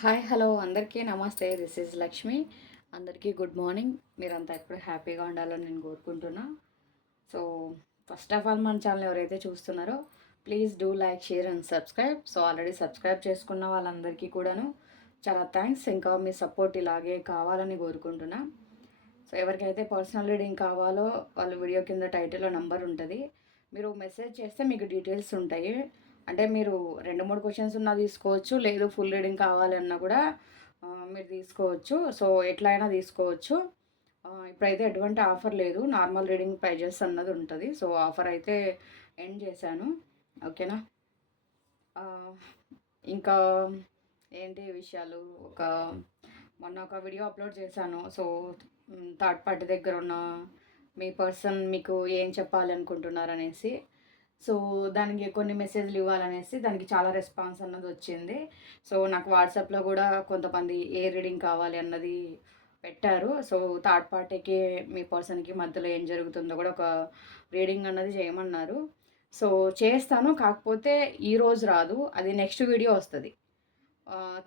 Hi hello అందరికీ నమస్తే. This is Lakshmi అందరికీ గుడ్ మార్నింగ్ మీరంతా ఎప్పుడు హ్యాపీగా ఉండాలని నేను కోరుకుంటున్నా. సో ఫస్ట్ ఆఫ్ ఆల్ మన ఛానల్ ఎవరైతే చూస్తున్నారో please do like share and subscribe so already subscribe చేసుకున్న వాళ్ళందరికీ కూడాను చాలా థ్యాంక్స్ ఇంకా మీ సపోర్ట్ ఇలాగే కావాలని కోరుకుంటున్నా. సో ఎవరికైతే పర్సనల్ రీడింగ్ కావాలో వాళ్ళ వీడియో కింద టైటిల్లో నెంబర్ ఉంటుంది. మీరు మెసేజ్ చేస్తే మీకు డీటెయిల్స్ ఉంటాయి. అంటే మీరు రెండు మూడు క్వశ్చన్స్ ఉన్నా తీసుకోవచ్చు లేదు ఫుల్ రీడింగ్ కావాలన్నా కూడా మీరు తీసుకోవచ్చు. సో ఎట్లా అయినా తీసుకోవచ్చు ఇప్పుడైతే ఎటువంటి ఆఫర్ లేదు. నార్మల్ రీడింగ్ ప్రైజెస్ అన్నది ఉంటుంది. సో ఆఫర్ అయితే ఎండ్ చేశాను. ఓకేనా? ఇంకా ఏంటి విషయాలు? ఒక మొన్న ఒక వీడియో అప్లోడ్ చేశాను. సో థర్డ్ పార్టీ దగ్గర ఉన్న మీ పర్సన్ మీకు ఏం చెప్పాలి అనేసి. సో దానికి కొన్ని మెసేజ్లు ఇవ్వాలనేసి దానికి చాలా రెస్పాన్స్ అన్నది వచ్చింది. సో నాకు వాట్సాప్లో కూడా కొంతమంది ఏ రీడింగ్ కావాలి అన్నది పెట్టారు. సో థర్డ్ పార్టీకి మీ పర్సన్కి మధ్యలో ఏం జరుగుతుందో కూడా ఒక రీడింగ్ అన్నది చేయమన్నారు. సో చేస్తాను కాకపోతే ఈరోజు రాదు. అది నెక్స్ట్ వీడియో వస్తుంది.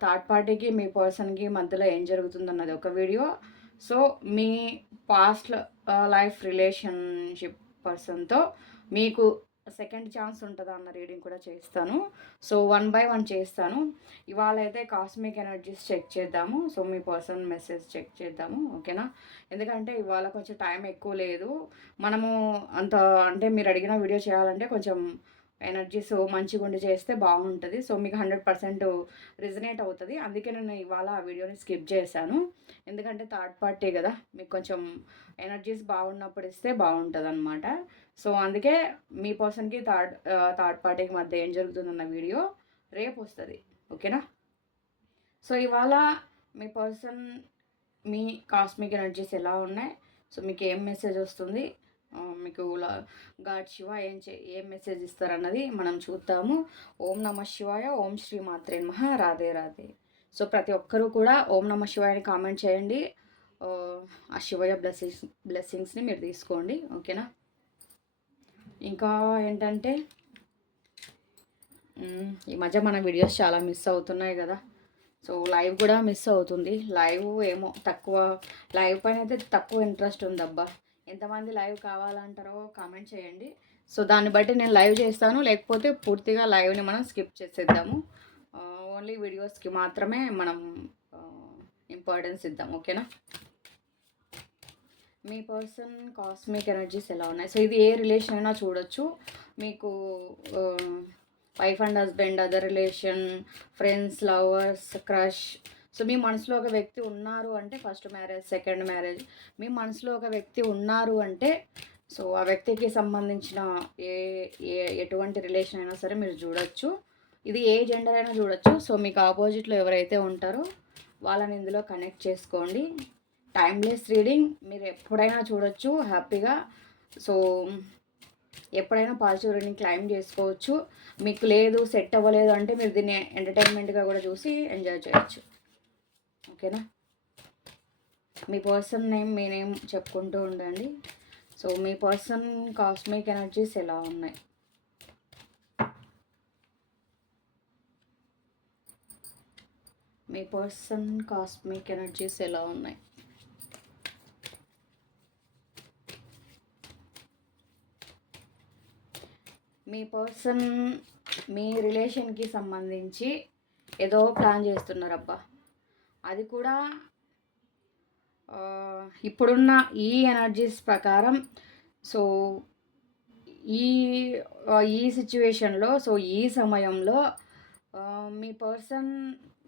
థర్డ్ పార్టీకి మీ పర్సన్కి మధ్యలో ఏం జరుగుతుందన్నది ఒక వీడియో. సో మీ పాస్ట్ లైఫ్ రిలేషన్షిప్ పర్సన్తో మీకు సెకండ్ ఛాన్స్ ఉంటుందా అన్న రీడింగ్ కూడా చేస్తాను. సో వన్ బై వన్ చేస్తాను. ఇవాళ అయితే కాస్మిక్ ఎనర్జీస్ చెక్ చేద్దాము. సో మీ పర్సన్ మెసేజ్ చెక్ చేద్దాము. ఓకేనా ఎందుకంటే ఇవాళ కొంచెం టైం ఎక్కువ లేదు. మనము అంత అంటే మీరు అడిగిన వీడియో చేయాలంటే కొంచెం ఎనర్జీస్ మంచిగా ఉండి చేస్తే బాగుంటుంది. సో మీకు హండ్రెడ్ పర్సెంట్ రిజనేట్ అవుతుంది. అందుకే నేను ఇవాళ ఆ వీడియోని స్కిప్ చేశాను. ఎందుకంటే థర్డ్ పార్టీ కదా? మీకు కొంచెం ఎనర్జీస్ బాగున్నప్పుడు ఇస్తే బాగుంటుంది అనమాట సో అందుకే మీ పర్సన్కి థర్డ్ థర్డ్ పార్టీకి మధ్య ఏం జరుగుతుందన్న వీడియో రేపు వస్తుంది. ఓకేనా? సో ఇవాళ మీ పర్సన్ మీ కాస్మిక్ ఎనర్జీస్ ఎలా ఉన్నాయి? సో మీకు ఏం మెసేజ్ వస్తుంది? మీకు గాడ్ శివ ఏం చే ఏం మెసేజ్ ఇస్తారన్నది మనం చూద్దాము. ఓం నమ శివాయ ఓం శ్రీ మాత్రే మహా రాధే రాధే. సో ప్రతి ఒక్కరూ కూడా ఓం నమ శివాయని కామెంట్ చేయండి. ఆ, ఆ శివయ బ్లెస్సింగ్స్ బ్లెస్సింగ్స్ని మీరు తీసుకోండి. ఓకేనా? ఇంకా ఏంటంటే ఈ మధ్య మన వీడియోస్ చాలా మిస్ అవుతున్నాయి కదా. సో లైవ్ కూడా మిస్ అవుతుంది. లైవ్ ఏమో తక్కువ లైవ్ పైన అయితే తక్కువ ఇంట్రెస్ట్ ఉందబ్బా ఎంతమంది లైవ్ కావాలంటారో కామెంట్ చేయండి. సో దాన్ని బట్టి నేను లైవ్ చేస్తాను. లేకపోతే పూర్తిగా లైవ్ని మనం స్కిప్ చేసేద్దాము. Uh, ఓన్లీ వీడియోస్కి మాత్రమే మనం uh, ఇంపార్టెన్స్ ఇద్దాం. ఓకేనా మీ పర్సన్ కాస్మిక్ ఎనర్జీస్ ఎలా ఉన్నాయి? సో ఇది ఏ రిలేషన్ అయినా చూడొచ్చు. మీకు wife and husband other relation friends lovers crush. So మీ మనసులో ఒక వ్యక్తి ఉన్నారు అంటే ఫస్ట్ మ్యారేజ్ సెకండ్ మ్యారేజ్. మీ మనసులో ఒక వ్యక్తి ఉన్నారు అంటే సో ఆ వ్యక్తికి సంబంధించిన ఏ ఏ ఎటువంటి రిలేషన్ అయినా సరే మీరు చూడొచ్చు. ఇది ఏ జెండర్ అయినా చూడొచ్చు. సో మీకు ఆపోజిట్లో ఎవరైతే ఉంటారో వాళ్ళని ఇందులో కనెక్ట్ చేసుకోండి. టైమ్లెస్ రీడింగ్ మీరు ఎప్పుడైనా చూడొచ్చు హ్యాపీగా. సో ఎప్పుడైనా పాజిటివ్ రీడింగ్ క్లైమ్ చేసుకోవచ్చు. మీకు లేదు సెట్ అవ్వలేదు అంటే మీరు దీన్ని ఎంటర్టైన్మెంట్గా కూడా చూసి ఎంజాయ్ చేయొచ్చు. ఓకేనా? మీ పర్సన్ నేమ్ మీ నేమ్ చెప్పుకుంటూ ఉండండి. సో మీ పర్సన్ కాస్మిక్ ఎనర్జీస్ ఎలా ఉన్నాయి? మీ పర్సన్ కాస్మిక్ ఎనర్జీస్ ఎలా ఉన్నాయి? మీ పర్సన్ మీ రిలేషన్కి సంబంధించి ఏదో ప్లాన్ చేస్తున్నారబ్బా. అది కూడా ఇప్పుడున్న ఈ ఎనర్జీస్ ప్రకారం సో ఈ ఈ సిచ్యువేషన్లో సో ఈ సమయంలో మీ పర్సన్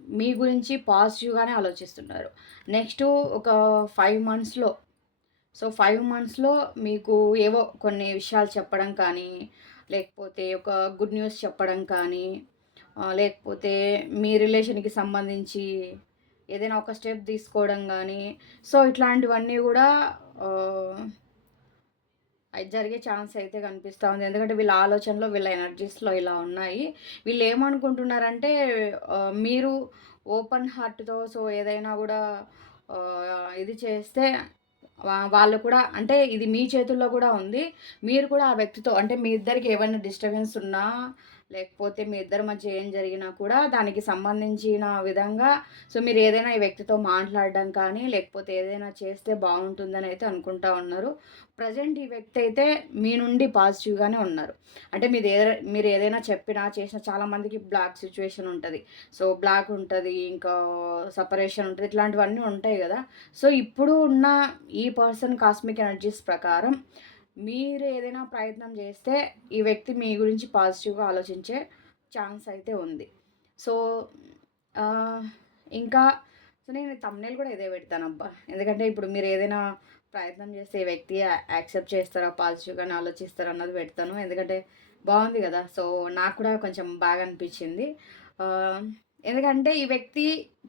మీ గురించి పాజిటివ్గానే ఆలోచిస్తున్నారు. నెక్స్ట్ ఒక ఫైవ్ మంత్స్లో సో ఫైవ్ మంత్స్లో మీకు ఏవో కొన్ని విషయాలు చెప్పడం కానీ లేకపోతే ఒక గుడ్ న్యూస్ చెప్పడం కానీ లేకపోతే మీ రిలేషన్కి సంబంధించి ఏదైనా ఒక స్టెప్ తీసుకోవడం కానీ సో ఇట్లాంటివన్నీ కూడా అది జరిగే ఛాన్స్ అయితే కనిపిస్తూ ఉంది. ఎందుకంటే వీళ్ళ ఆలోచనలో వీళ్ళ ఎనర్జీస్లో ఇలా ఉన్నాయి. వీళ్ళు ఏమనుకుంటున్నారంటే మీరు ఓపెన్ హార్ట్తో సో ఏదైనా కూడా ఇది చేస్తే వాళ్ళు కూడా అంటే ఇది మీ చేతుల్లో కూడా ఉంది. మీరు కూడా ఆ వ్యక్తితో అంటే మీ ఇద్దరికి ఏమైనా డిస్టర్బెన్స్ ఉన్నా లేకపోతే మీ ఇద్దరి మధ్య ఏం జరిగినా కూడా దానికి సంబంధించిన విధంగా సో మీరు ఏదైనా ఈ వ్యక్తితో మాట్లాడడం కానీ లేకపోతే ఏదైనా చేస్తే బాగుంటుందని అయితే అనుకుంటా ఉన్నారు. ప్రజెంట్ ఈ వ్యక్తి అయితే మీ నుండి పాజిటివ్గానే ఉన్నారు. అంటే మీరు ఏ మీరు ఏదైనా చెప్పినా చేసినా చాలామందికి బ్లాక్ సిచ్యువేషన్ ఉంటుంది. సో బ్లాక్ ఉంటుంది ఇంకా సపరేషన్ ఉంటుంది ఇట్లాంటివన్నీ ఉంటాయి కదా. సో ఇప్పుడు ఉన్న ఈ పర్సన్ కాస్మిక్ ఎనర్జీస్ ప్రకారం మీరు ఏదైనా ప్రయత్నం చేస్తే ఈ వ్యక్తి మీ గురించి పాజిటివ్గా ఆలోచించే ఛాన్స్ అయితే ఉంది. సో ఇంకా సో నేను తమ్నేల్ కూడా ఇదే పెడతాను అబ్బా. ఎందుకంటే ఇప్పుడు మీరు ఏదైనా ప్రయత్నం చేస్తే ఈ వ్యక్తి యాక్సెప్ట్ చేస్తారా? పాజిటివ్గానే ఆలోచిస్తారా అన్నది పెడతాను. ఎందుకంటే బాగుంది కదా. సో నాకు కూడా కొంచెం బాగా అనిపించింది. ఎందుకంటే ఈ వ్యక్తి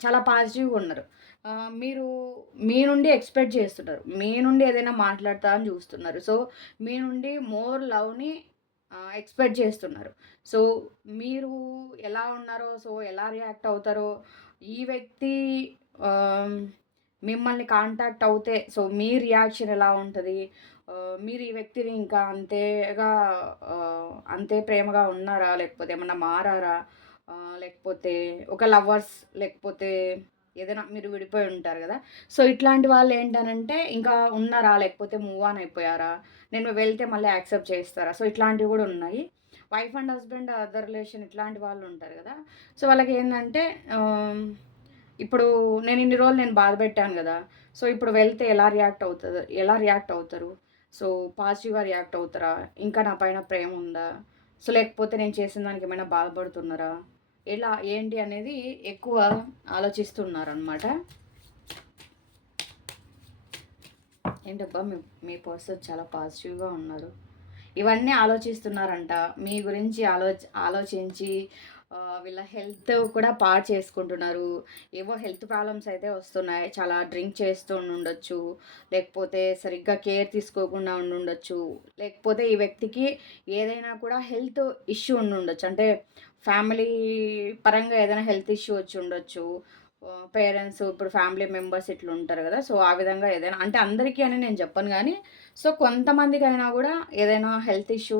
చాలా పాజిటివ్గా ఉన్నారు. మీరు మీ నుండి ఎక్స్పెక్ట్ చేస్తున్నారు మీ నుండి ఏదైనా మాట్లాడతా అని చూస్తున్నారు. సో మీ నుండి మోర్ లవ్ని ఎక్స్పెక్ట్ చేస్తున్నారు. సో మీరు ఎలా ఉన్నారో సో ఎలా రియాక్ట్ అవుతారో ఈ వ్యక్తి మిమ్మల్ని కాంటాక్ట్ అవుతే సో మీ రియాక్షన్ ఎలా ఉంటుంది? మీరు ఈ వ్యక్తిని ఇంకా అంతేగా అంతే ప్రేమగా ఉన్నారా? లేకపోతే ఏమన్నా మారారా? లేకపోతే ఒక లవర్స్ లేకపోతే ఏదైనా మీరు విడిపోయి ఉంటారు కదా. సో ఇట్లాంటి వాళ్ళు ఏంటనంటే ఇంకా ఉన్నారా? లేకపోతే మూవ్ ఆన్ అయిపోయారా? నేను వెళ్తే మళ్ళీ యాక్సెప్ట్ చేస్తారా? సో ఇట్లాంటివి కూడా ఉన్నాయి. Wife and husband other relation ఇట్లాంటి వాళ్ళు ఉంటారు కదా. సో వాళ్ళకి ఏంటంటే ఇప్పుడు నేను ఇన్ని రోజులు నేను బాధ పెట్టాను కదా. సో ఇప్పుడు వెళ్తే ఎలా రియాక్ట్ అవుతుంది ఎలా రియాక్ట్ అవుతారు? సో పాజిటివ్గా రియాక్ట్ అవుతారా? ఇంకా నా పైన ప్రేమ ఉందా? సో లేకపోతే నేను చేసిన దానికి ఏమైనా బాధపడుతున్నారా? ఎలా ఏంటి అనేది ఎక్కువ ఆలోచిస్తున్నారనమాట ఏంటబ్బా మీ మీ పర్సన్ చాలా పాజిటివ్గా ఉన్నారు. ఇవన్నీ ఆలోచిస్తున్నారంట. మీ గురించి ఆలో ఆలోచించి వీళ్ళ హెల్త్ కూడా పాడు చేసుకుంటున్నారు. ఏవో హెల్త్ ప్రాబ్లమ్స్ అయితే వస్తున్నాయి. చాలా డ్రింక్ చేస్తూ ఉండొచ్చు లేకపోతే సరిగ్గా కేర్ తీసుకోకుండా ఉండుండొచ్చు. లేకపోతే ఈ వ్యక్తికి ఏదైనా కూడా హెల్త్ ఇష్యూ ఉండుండొచ్చు. అంటే ఫ్యామిలీ పరంగా ఏదైనా హెల్త్ ఇష్యూ వచ్చి ఉండొచ్చు పేరెంట్స్ ఇప్పుడు ఫ్యామిలీ మెంబర్స్ ఇట్లా ఉంటారు కదా. సో ఆ విధంగా ఏదైనా అంటే అందరికీ అని నేను చెప్పను కానీ సో కొంతమందికి అయినా కూడా ఏదైనా హెల్త్ ఇష్యూ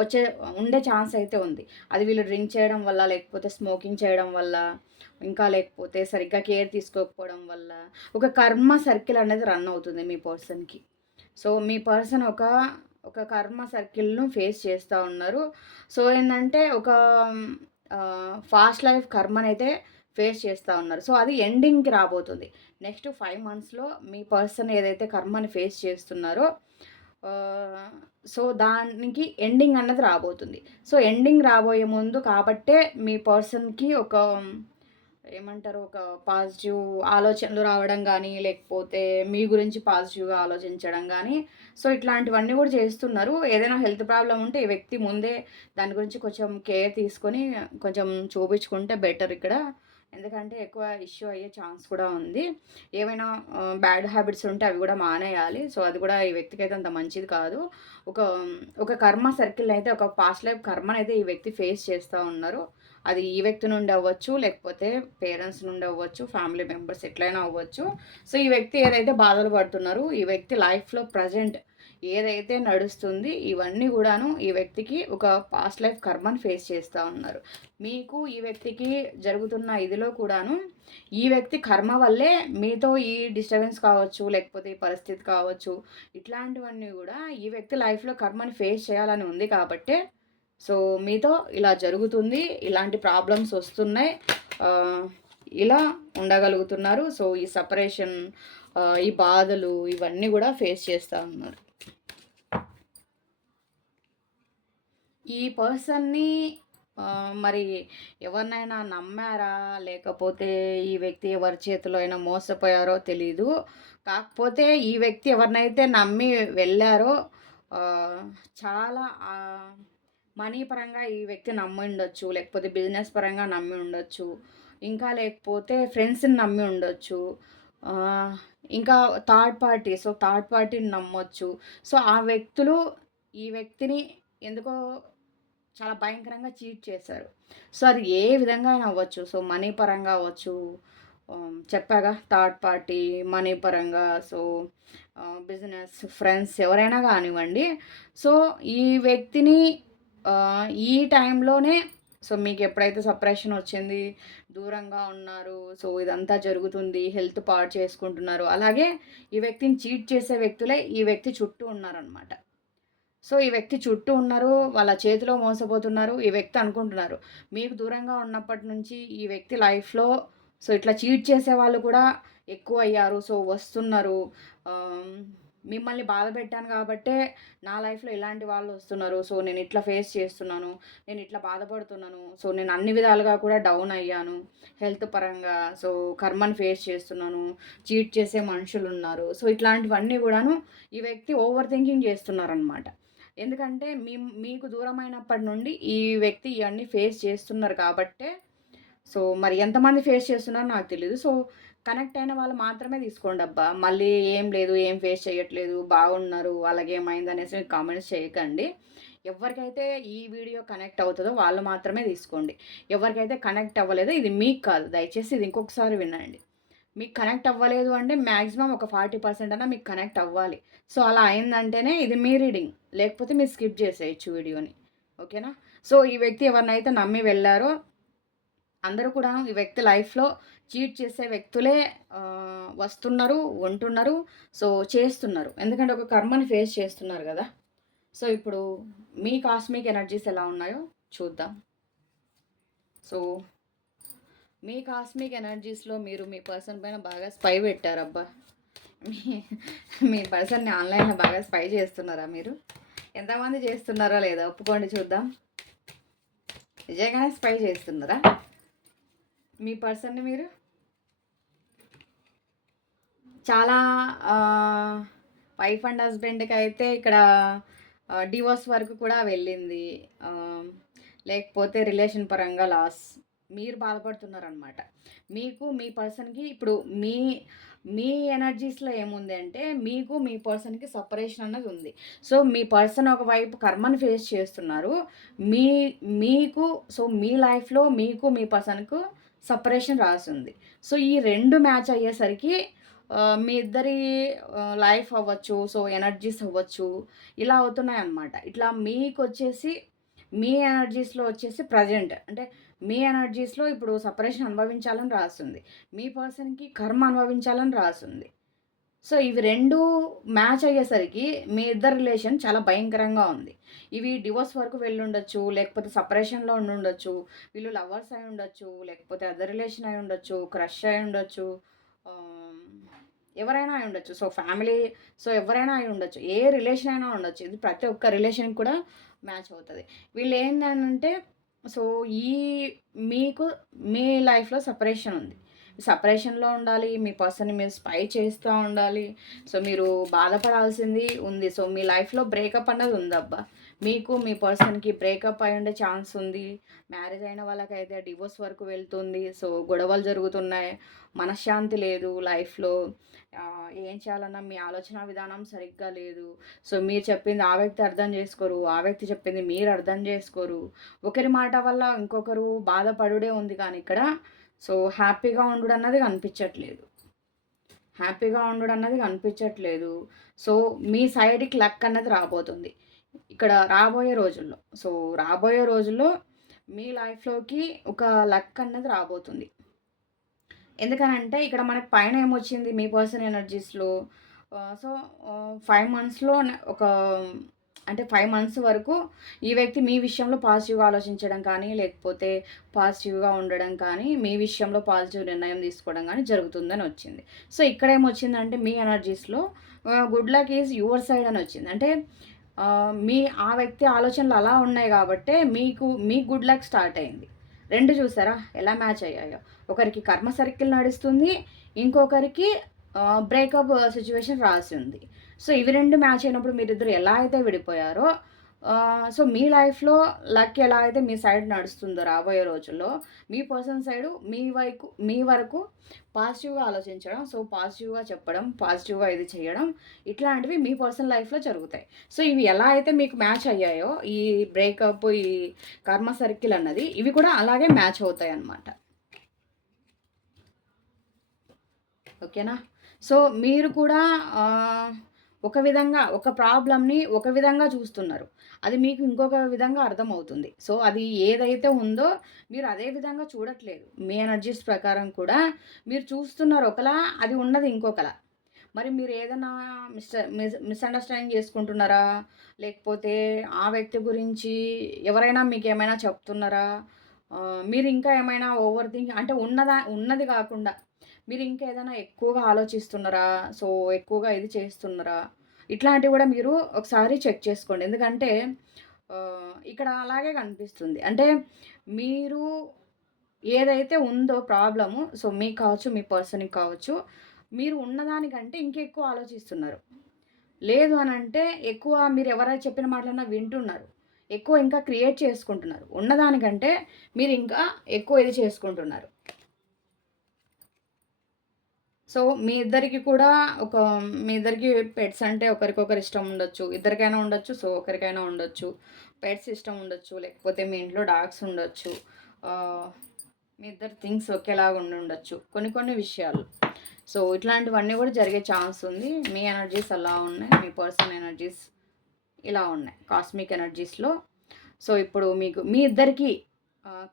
వచ్చే ఉండే ఛాన్స్ అయితే ఉంది. అది వీళ్ళు డ్రింక్ చేయడం వల్ల లేకపోతే స్మోకింగ్ చేయడం వల్ల ఇంకా లేకపోతే సరిగ్గా కేర్ తీసుకోకపోవడం వల్ల ఒక కర్మ సర్కిల్ అనేది రన్ అవుతుంది మీ పర్సన్కి. సో మీ పర్సన్ ఒక ఒక కర్మ సర్కిల్ను ఫేస్ చేస్తూ ఉన్నారు. సో ఏంటంటే ఒక ఫాస్ట్ లైఫ్ కర్మనైతే ఫేస్ చేస్తూ ఉన్నారు. సో అది ఎండింగ్కి రాబోతుంది. నెక్స్ట్ ఫైవ్ మంత్స్లో మీ పర్సన్ ఏదైతే కర్మని ఫేస్ చేస్తున్నారో సో దానికి ఎండింగ్ అన్నది రాబోతుంది. సో ఎండింగ్ రాబోయే ముందు కాబట్టే మీ పర్సన్కి ఒక ఏమంటారు ఒక పాజిటివ్ ఆలోచనలు రావడం కానీ లేకపోతే మీ గురించి పాజిటివ్గా ఆలోచించడం కానీ సో ఇట్లాంటివన్నీ కూడా చేస్తున్నారు. ఏదైనా హెల్త్ ప్రాబ్లం ఉంటే ఈ వ్యక్తి ముందే దాని గురించి కొంచెం కేర్ తీసుకొని కొంచెం చూపించుకుంటే బెటర్ ఇక్కడ. ఎందుకంటే ఎక్కువ ఇష్యూ అయ్యే ఛాన్స్ కూడా ఉంది. ఏమైనా బ్యాడ్ హ్యాబిట్స్ ఉంటే అవి కూడా మానేయాలి. సో అది కూడా ఈ వ్యక్తికి అయితే అంత మంచిది కాదు. ఒక ఒక కర్మ సర్కిల్ అయితే ఒక పాస్ట్ లైఫ్ కర్మనైతే అయితే ఈ వ్యక్తి ఫేస్ చేస్తూ ఉన్నారు. అది ఈ వ్యక్తి నుండి అవ్వచ్చు లేకపోతే పేరెంట్స్ నుండి అవ్వచ్చు ఫ్యామిలీ మెంబర్స్ ఎట్లయినా అవ్వచ్చు. సో ఈ వ్యక్తి ఏదైతే బాధలు పడుతున్నారు ఈ వ్యక్తి లైఫ్లో ప్రజెంట్ ఏదైతే నడుస్తుంది ఇవన్నీ కూడాను ఈ వ్యక్తికి ఒక పాస్ట్ లైఫ్ కర్మని ఫేస్ చేస్తూ ఉన్నారు. మీకు ఈ వ్యక్తికి జరుగుతున్న ఇదిలో కూడాను ఈ వ్యక్తి కర్మ వల్లే మీతో ఈ డిస్టర్బెన్స్ కావచ్చు లేకపోతే ఈ పరిస్థితి కావచ్చు ఇట్లాంటివన్నీ కూడా ఈ వ్యక్తి లైఫ్లో కర్మని ఫేస్ చేయాలని ఉంది కాబట్టి సో మీతో ఇలా జరుగుతుంది ఇలాంటి ప్రాబ్లమ్స్ వస్తున్నాయి ఇలా ఉండగలుగుతున్నారు సో ఈ సపరేషన్ ఈ బాధలు ఇవన్నీ కూడా ఫేస్ చేస్తూ ఉన్నారు. ఈ పర్సన్ని మరి ఎవరినైనా నమ్మారా? లేకపోతే ఈ వ్యక్తి ఎవరి చేతిలో అయినా మోసపోయారో తెలీదు. కాకపోతే ఈ వ్యక్తి ఎవరినైతే నమ్మి వెళ్ళారో చాలా మనీ పరంగా ఈ వ్యక్తి నమ్మి ఉండొచ్చు. లేకపోతే బిజినెస్ పరంగా నమ్మి ఉండొచ్చు. ఇంకా లేకపోతే ఫ్రెండ్స్ని నమ్మి ఉండొచ్చు. ఇంకా థర్డ్ పార్టీ సో థర్డ్ పార్టీని నమ్మొచ్చు. సో ఆ వ్యక్తులు ఈ వ్యక్తిని ఎందుకో చాలా భయంకరంగా చీట్ చేశారు. సో అది ఏ విధంగా అయినా అవ్వచ్చు సో మనీ పరంగా అవ్వచ్చు. చెప్పాగా థర్డ్ పార్టీ మనీ పరంగా సో బిజినెస్ ఫ్రెండ్స్ ఎవరైనా కానివ్వండి. సో ఈ వ్యక్తిని ఈ టైంలోనే సో మీకు ఎప్పుడైతే సపరేషన్ వచ్చింది దూరంగా ఉన్నారు సో ఇదంతా జరుగుతుంది హెల్త్ పాడు చేసుకుంటున్నారు అలాగే ఈ వ్యక్తిని చీట్ చేసే వ్యక్తులే ఈ వ్యక్తి చుట్టూ ఉన్నారనమాట సో ఈ వ్యక్తి చుట్టూ ఉన్నారు వాళ్ళ చేతిలో మోసపోతున్నారు ఈ వ్యక్తి అనుకుంటున్నారు. మీకు దూరంగా ఉన్నప్పటి నుంచి ఈ వ్యక్తి లైఫ్లో సో ఇట్లా చీట్ చేసే వాళ్ళు కూడా ఎక్కువ అయ్యారు సో వస్తున్నారు. మిమ్మల్ని బాధ పెట్టాను కాబట్టే నా లైఫ్లో ఇలాంటి వాళ్ళు వస్తున్నారు. సో నేను ఇట్లా ఫేస్ చేస్తున్నాను నేను ఇట్లా బాధపడుతున్నాను సో నేను అన్ని విధాలుగా కూడా డౌన్ అయ్యాను. హెల్త్ పరంగా సో కర్మని ఫేస్ చేస్తున్నాను చీట్ చేసే మనుషులు ఉన్నారు. సో ఇట్లాంటివన్నీ కూడాను ఈ వ్యక్తి ఓవర్ థింకింగ్ చేస్తున్నారనమాట ఎందుకంటే మీ మీకు దూరమైనప్పటి నుండి ఈ వ్యక్తి ఇవన్నీ ఫేస్ చేస్తున్నారు కాబట్టే సో మరి ఎంతమంది ఫేస్ చేస్తున్నారో నాకు తెలియదు సో కనెక్ట్ అయిన వాళ్ళు మాత్రమే తీసుకోండి అబ్బా. మళ్ళీ ఏం లేదు ఏం ఫేస్ చేయట్లేదు బాగున్నారు అలాగేమైంది అనేసి కామెంట్స్ చేయకండి. ఎవరికైతే ఈ వీడియో కనెక్ట్ అవుతుందో వాళ్ళు మాత్రమే తీసుకోండి. ఎవరికైతే కనెక్ట్ అవ్వలేదో ఇది మీకు కాదు. దయచేసి ఇది ఇంకొకసారి వినండి. మీకు కనెక్ట్ అవ్వలేదు అంటే మ్యాక్సిమం ఒక ఫార్టీ పర్సెంట్ అన్నా మీకు కనెక్ట్ అవ్వాలి. సో అలా అయిందంటేనే ఇది మీ రీడింగ్. లేకపోతే మీరు స్కిప్ చేసేయచ్చు వీడియోని. ఓకేనా? సో ఈ వ్యక్తి ఎవరినైతే నమ్మి వెళ్ళారో అందరూ కూడా ఈ వ్యక్తి లైఫ్లో చీట్ చేసే వ్యక్తులే వస్తున్నారు ఉంటున్నారు సో చేస్తున్నారు. ఎందుకంటే ఒక కర్మని ఫేస్ చేస్తున్నారు కదా. సో ఇప్పుడు మీ కాస్మిక్ ఎనర్జీస్ ఎలా ఉన్నాయో చూద్దాం. సో మీ కాస్మిక్ ఎనర్జీస్లో మీరు మీ పర్సన్ పైన బాగా స్పై పెట్టారబ్బా. మీ మీ పర్సన్ని ఆన్లైన్లో బాగా స్పై చేస్తున్నారా మీరు? ఎంతమంది చేస్తున్నారో లేదా ఒప్పుకోండి చూద్దాం. నిజంగానే స్పై చేస్తున్నారా? మీ పర్సన్ని మీరు? చాలా వైఫ్ అండ్ హస్బెండ్కి అయితే ఇక్కడ డివోర్స్ వరకు కూడా వెళ్ళింది. లేకపోతే రిలేషన్ పరంగా లాస్ మీరు బాధపడుతున్నారనమాట మీకు మీ పర్సన్కి ఇప్పుడు మీ మీ ఎనర్జీస్లో ఏముంది అంటే మీకు మీ పర్సన్కి సపరేషన్ అన్నది ఉంది. సో మీ పర్సన్ ఒకవైపు కర్మని ఫేస్ చేస్తున్నారు. మీ మీకు సో మీ లైఫ్లో మీకు మీ పర్సన్కు సపరేషన్ రాసింది సో ఈ రెండు మ్యాచ్ అయ్యేసరికి మీ ఇద్దరి లైఫ్ అవ్వచ్చు సో ఎనర్జీస్ అవ్వచ్చు ఇలా అవుతున్నాయి అన్నమాట ఇట్లా మీకు వచ్చేసి మీ ఎనర్జీస్లో వచ్చేసి ప్రజెంట్. అంటే మీ ఎనర్జీస్లో ఇప్పుడు సపరేషన్ అనుభవించాలని రాస్తుంది. మీ పర్సన్కి కర్మ అనుభవించాలని రాస్తుంది. సో ఇవి రెండు మ్యాచ్ అయ్యేసరికి మీ ఇద్దరు రిలేషన్ చాలా భయంకరంగా ఉంది. ఇవి డివోర్స్ వరకు వెళ్ళి ఉండొచ్చు లేకపోతే సపరేషన్లో ఉండి ఉండొచ్చు వీళ్ళు లవర్స్ అయి ఉండొచ్చు లేకపోతే అదర్ రిలేషన్ అయి ఉండొచ్చు క్రష్ అయి ఉండొచ్చు ఎవరైనా అయి ఉండొచ్చు. సో ఫ్యామిలీ సో ఎవరైనా అయి ఉండొచ్చు. ఏ రిలేషన్ అయినా ఉండొచ్చు. ఇది ప్రతి ఒక్క రిలేషన్ కూడా మ్యాచ్ అవుతుంది. వీళ్ళు ఏంటంటే సో ఈ మీకు మీ లైఫ్లో సపరేషన్ ఉంది. సపరేషన్లో ఉండాలి మీ పర్సన్ని మీరు స్పై చేస్తూ ఉండాలి. సో మీరు బాధపడాల్సింది ఉంది. సో మీ లైఫ్లో బ్రేకప్ అన్నది ఉందబ్బా. మీకు మీ పర్సన్కి బ్రేకప్ అయి ఉండే ఛాన్స్ ఉంది. మ్యారేజ్ అయిన వాళ్ళకైతే డివోర్స్ వరకు వెళ్తుంది. సో గొడవలు జరుగుతున్నాయి. మనశ్శాంతి లేదు లైఫ్లో. ఏం చేయాలన్నా మీ ఆలోచన విధానం సరిగ్గా లేదు. సో మీరు చెప్పింది ఆ వ్యక్తి అర్థం చేసుకోరు. ఆ వ్యక్తి చెప్పింది మీరు అర్థం చేసుకోరు. ఒకరి మాట వల్ల ఇంకొకరు బాధపడుడే ఉంది కానీ ఇక్కడ. సో హ్యాపీగా ఉండు అన్నది కనిపించట్లేదు. హ్యాపీగా ఉండు అన్నది కనిపించట్లేదు. సో మీ సైడ్కి లక్ అన్నది రాబోతుంది. ఇక్కడ రాబోయే రోజుల్లో. సో రాబోయే రోజుల్లో మీ లైఫ్లోకి ఒక లక్ అన్నది రాబోతుంది. ఎందుకనంటే ఇక్కడ మనకి పైన ఏమొచ్చింది? మీ పర్సన్ ఎనర్జీస్లో. సో ఫైవ్ మంత్స్లో ఒక అంటే ఫైవ్ మంత్స్ వరకు ఈ వ్యక్తి మీ విషయంలో పాజిటివ్గా ఆలోచించడం కానీ లేకపోతే పాజిటివ్గా ఉండడం కానీ మీ విషయంలో పాజిటివ్ నిర్ణయం తీసుకోవడం కానీ జరుగుతుందని వచ్చింది. సో ఇక్కడ ఏమొచ్చిందంటే మీ ఎనర్జీస్లో good luck is your side అని వచ్చింది. అంటే మీ ఆ వ్యక్తి ఆలోచనలు అలా ఉన్నాయి కాబట్టే మీకు మీ గుడ్ లక్ స్టార్ట్ అయింది. రెండు చూసారా? ఎలా మ్యాచ్ అయ్యాయో? ఒకరికి కర్మ సర్కిల్ నడుస్తుంది ఇంకొకరికి బ్రేకప్ సిచ్యువేషన్ రాసి ఉంది. సో ఇవి రెండు మ్యాచ్ అయినప్పుడు మీరిద్దరు ఎలా అయితే విడిపోయారో సో మీ లైఫ్లో లక్ ఎలా అయితే మీ సైడ్ నడుస్తుందో రాబోయే రోజుల్లో మీ పర్సన్ సైడ్ మీ వైపు మీ వరకు పాజిటివ్గా ఆలోచించడం సో పాజిటివ్గా చెప్పడం పాజిటివ్గా ఇది చేయడం ఇట్లాంటివి మీ పర్సనల్ లైఫ్లో జరుగుతాయి. సో ఇవి ఎలా అయితే మీకు మ్యాచ్ అయ్యాయో ఈ బ్రేకప్ ఈ కర్మ సర్కిల్ అన్నది ఇవి కూడా అలాగే మ్యాచ్ అవుతాయి అన్నమాట. ఓకేనా? సో మీరు కూడా ఒక విధంగా ఒక ప్రాబ్లమ్‌ని ఒక విధంగా చూస్తున్నారు. అది మీకు ఇంకొక విధంగా అర్థమవుతుంది. సో, అది ఏదైతే ఉందో మీరు అదే విధంగా చూడట్లేదు. మీ ఎనర్జీస్ ప్రకారం కూడా మీరు చూస్తున్నారు ఒకలా, అది ఉన్నది ఇంకొకలా. మరి మీరు ఏదైనా మిస్ మిస్ మిస్‌అండర్‌స్టాండింగ్ చేసుకుంటున్నారా? లేకపోతే ఆ వ్యక్తి గురించి ఎవరైనా మీకు ఏమైనా చెప్తున్నారా? మీరు ఇంకా ఏమైనా ఓవర్ థింక్ అంటే ఉన్నదా ఉన్నది కాకుండా మీరు ఇంకా ఏదైనా ఎక్కువగా ఆలోచిస్తున్నారా? సో, ఎక్కువగా ఇది చేస్తున్నారా? ఇట్లాంటివి కూడా మీరు ఒకసారి చెక్ చేసుకోండి. ఎందుకంటే ఇక్కడ అలాగే కనిపిస్తుంది. అంటే మీరు ఏదైతే ఉందో ప్రాబ్లము సో, మీకు కావచ్చు, మీ పర్సన్‌కి కావచ్చు, మీరు ఉన్నదానికంటే ఇంకెక్కువ ఆలోచిస్తున్నారు. లేదు అనంటే ఎక్కువ మీరు ఎవరైనా చెప్పిన మాటలన్నా వింటున్నారు. ఎక్కువ ఇంకా క్రియేట్ చేసుకుంటున్నారు. ఉన్నదానికంటే మీరు ఇంకా ఎక్కువ ఇది చేసుకుంటున్నారు. సో, మీ ఇద్దరికి కూడా ఒక మీ ఇద్దరికి పెట్స్ అంటే ఒకరికొకరు ఇష్టం ఉండొచ్చు. ఇద్దరికైనా ఉండొచ్చు. సో, ఒకరికైనా ఉండొచ్చు. పెట్స్ ఇష్టం ఉండొచ్చు. లేకపోతే మీ ఇంట్లో డాగ్స్ ఉండొచ్చు. మీ ఇద్దరు థింగ్స్ ఒకేలాగా ఉండుండొచ్చు. కొన్ని కొన్ని విషయాలు. సో, ఇట్లాంటివన్నీ కూడా జరిగే ఛాన్స్ ఉంది. మీ ఎనర్జీస్ అలా ఉన్నాయి. మీ పర్సనల్ ఎనర్జీస్ ఇలా ఉన్నాయి. కాస్మిక్ ఎనర్జీస్‌లో. సో, ఇప్పుడు మీకు మీ ఇద్దరికి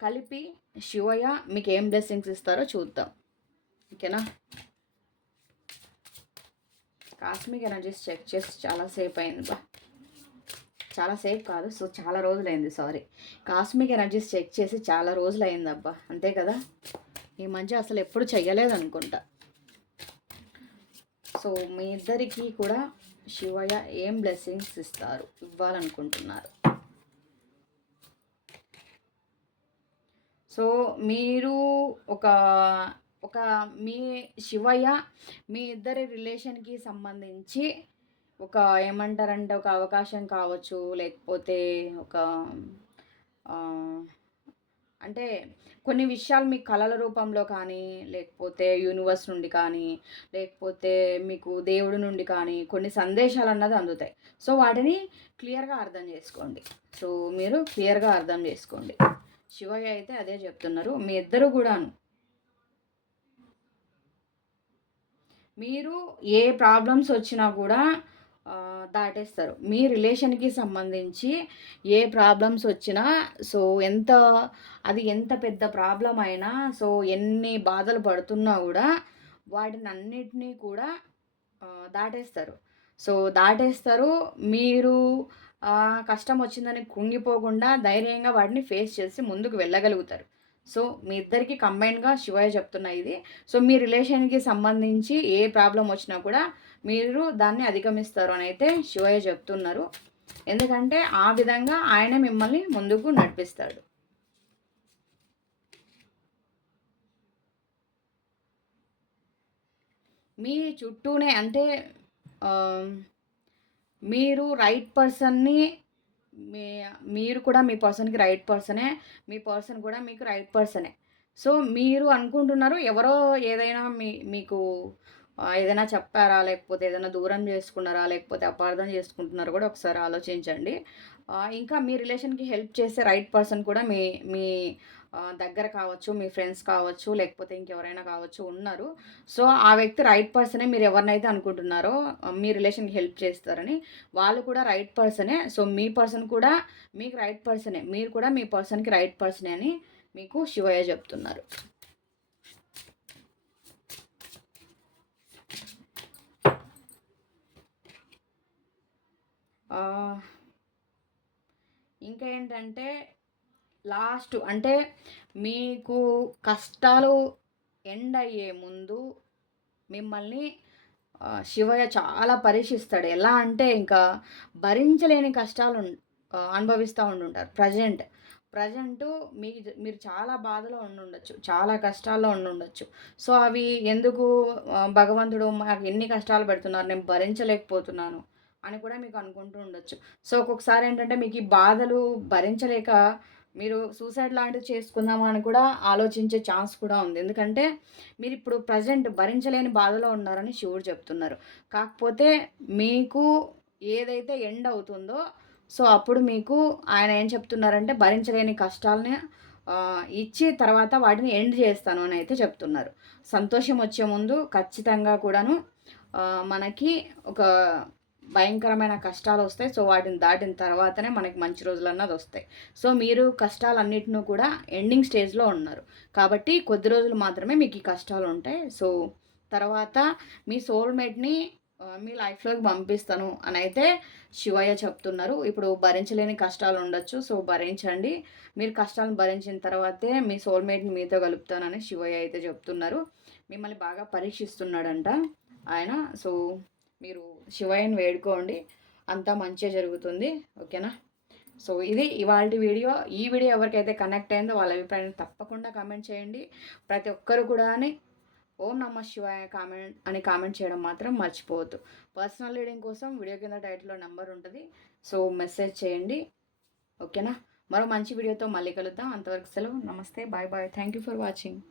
కలిపి శివయ్య మీకు ఏం బ్లెస్సింగ్స్ ఇస్తారో చూద్దాం. ఓకేనా? కాస్మిక్ ఎనర్జీస్ చెక్ చేసి చాలా అయింది అయిందబ్బా! చాలాసేపు కాదు. సో, చాలా రోజులైంది సారీ. కాస్మిక్ ఎనర్జీస్ చెక్ చేసి చాలా రోజులయిందబ్బా! అంతే కదా! ఈ మధ్య అసలు ఎప్పుడు చెయ్యలేదనుకుంటా. సో, మీ ఇద్దరికీ కూడా శివయ్య ఏం బ్లెస్సింగ్స్ ఇస్తారు? ఇవ్వాలనుకుంటున్నారు? సో, మీరు ఒక ఒక మీ శివయ్య మీ ఇద్దరి రిలేషన్‌కి సంబంధించి ఒక ఏమంటారంటే ఒక అవకాశం కావచ్చు. లేకపోతే ఒక అంటే కొన్ని విషయాలు మీ కళల రూపంలో కానీ, లేకపోతే యూనివర్స్ నుండి కానీ, లేకపోతే మీకు దేవుడి నుండి కానీ కొన్ని సందేశాలు అన్నది అందుతాయి. సో, వాటిని క్లియర్‌గా అర్థం చేసుకోండి. సో, మీరు క్లియర్‌గా అర్థం చేసుకోండి. శివయ్య అయితే అదే చెప్తున్నారు. మీ ఇద్దరు కూడాను మీరు ఏ ప్రాబ్లమ్స్ వచ్చినా కూడా దాటేస్తారు. మీ రిలేషన్‌కి సంబంధించి ఏ ప్రాబ్లమ్స్ వచ్చినా సో, ఎంత అది ఎంత పెద్ద ప్రాబ్లం అయినా సో, ఎన్ని బాధలు పడుతున్నా కూడా వాటిని అన్నిటినీ కూడా దాటేస్తారు. సో, దాటేస్తారు. మీరు కష్టం వచ్చిందని కుంగిపోకుండా ధైర్యంగా వాటిని ఫేస్ చేసి ముందుకు వెళ్ళగలుగుతారు. సో, మీ ఇద్దరికి కంబైన్గా శివయ్య చెప్తున్నాయి ఇది. సో, మీ రిలేషన్‌కి సంబంధించి ఏ ప్రాబ్లమ్ వచ్చినా కూడా మీరు దాన్ని అధిగమిస్తారు అయితే శివయ్య చెప్తున్నారు. ఎందుకంటే ఆ విధంగా ఆయనే మిమ్మల్ని ముందుకు నడిపిస్తాడు. మీ చుట్టూనే అంటే మీరు రైట్ పర్సన్‌ని మీ మీరు కూడా మీ పర్సన్‌కి రైట్ పర్సనే. మీ పర్సన్ కూడా మీకు రైట్ పర్సనే. సో, మీరు అనుకుంటున్నారు ఎవరో ఏదైనా మీ మీకు ఏదైనా చెప్పారా? లేకపోతే ఏదైనా దూరం చేసుకున్నారా? లేకపోతే అపార్థం చేసుకుంటున్నారా కూడా ఒకసారి ఆలోచించండి. ఇంకా మీ రిలేషన్‌కి హెల్ప్ చేసే రైట్ పర్సన్ కూడా మీ మీ దగ్గర కావచ్చు, మీ ఫ్రెండ్స్ కావచ్చు, లేకపోతే ఇంకెవరైనా కావచ్చు ఉన్నారు. సో, ఆ వ్యక్తి రైట్ పర్సనే మీరు ఎవరినైతే అనుకుంటున్నారో మీ రిలేషన్‌కి హెల్ప్ చేస్తారని వాళ్ళు కూడా రైట్ పర్సనే. సో, మీ పర్సన్ కూడా మీకు రైట్ పర్సనే. మీరు కూడా మీ పర్సన్‌కి రైట్ పర్సనే అని మీకు శివయ్య చెప్తున్నారు. ఇంకా ఏంటంటే లాస్ట్ అంటే మీకు కష్టాలు ఎండ్ అయ్యే ముందు మిమ్మల్ని శివయ్య చాలా పరీక్షిస్తాడు. ఎలా అంటే ఇంకా భరించలేని కష్టాలు అనుభవిస్తూ ఉండుంటారు. ప్రెజెంట్. ప్రెజెంటు మీ మీరు చాలా బాధలో ఉండుండొచ్చు. చాలా కష్టాల్లో ఉండుండొచ్చు. సో, అవి ఎందుకు భగవంతుడు మాకు ఎన్ని కష్టాలు పెడుతున్నారు నేను భరించలేకపోతున్నాను అని కూడా మీకు అనుకుంటూ ఉండొచ్చు. సో, ఒక్కొక్కసారి ఏంటంటే మీకు ఈ బాధలు భరించలేక మీరు సూసైడ్ లాంటివి చేసుకుందామని అని కూడా ఆలోచించే ఛాన్స్ కూడా ఉంది. ఎందుకంటే మీరిప్పుడు ప్రజెంట్ భరించలేని బాధలో ఉన్నారని శివుడు చెప్తున్నారు. కాకపోతే మీకు ఏదైతే ఎండ్ అవుతుందో సో, అప్పుడు మీకు ఆయన ఏం చెప్తున్నారంటే భరించలేని కష్టాలని ఇచ్చి తర్వాత వాటిని ఎండ్ చేస్తాను అని అయితే చెప్తున్నారు. సంతోషం వచ్చే ముందు ఖచ్చితంగా కూడాను మనకి ఒక భయంకరమైన కష్టాలు వస్తాయి. సో వాటిని దాటిన తర్వాతనే మనకి మంచి రోజులు అన్నది వస్తాయి. సో మీరు కష్టాలన్నిటిని కూడా ఎండింగ్ స్టేజ్లో ఉన్నారు. కాబట్టి కొద్ది రోజులు మాత్రమే మీకు ఈ కష్టాలు ఉంటాయి. సో తర్వాత మీ సోల్మేట్ని మీ లైఫ్లోకి పంపిస్తాను అని అయితే శివయ్య చెప్తున్నారు. ఇప్పుడు భరించలేని కష్టాలు ఉండొచ్చు. సో భరించండి. మీరు కష్టాలను భరించిన తర్వాతే మీ సోల్మేట్ని మీతో కలుపుతానని శివయ్య అయితే చెప్తున్నారు. మిమ్మల్ని బాగా పరీక్షిస్తున్నాడంట ఆయన. సో మీరు శివయ్యని వేడుకోండి. అంతా మంచిగా జరుగుతుంది. ఓకేనా? సో ఇది ఇవాళ వీడియో. ఈ వీడియో ఎవరికైతే కనెక్ట్ అయిందో వాళ్ళ అభిప్రాయం తప్పకుండా కామెంట్ చేయండి. ప్రతి ఒక్కరు కూడా ఓం నమ శివాయ కామెంట్ అని కామెంట్ చేయడం మాత్రం మర్చిపోవద్దు. పర్సనల్ రీడింగ్ కోసం వీడియో కింద టైటిల్లో నెంబర్ ఉంటుంది. సో మెసేజ్ చేయండి. ఓకేనా? మరో మంచి వీడియోతో మళ్ళీ కలుద్దాం. అంతవరకు సెలవు. నమస్తే. Bye bye. Thank you for watching.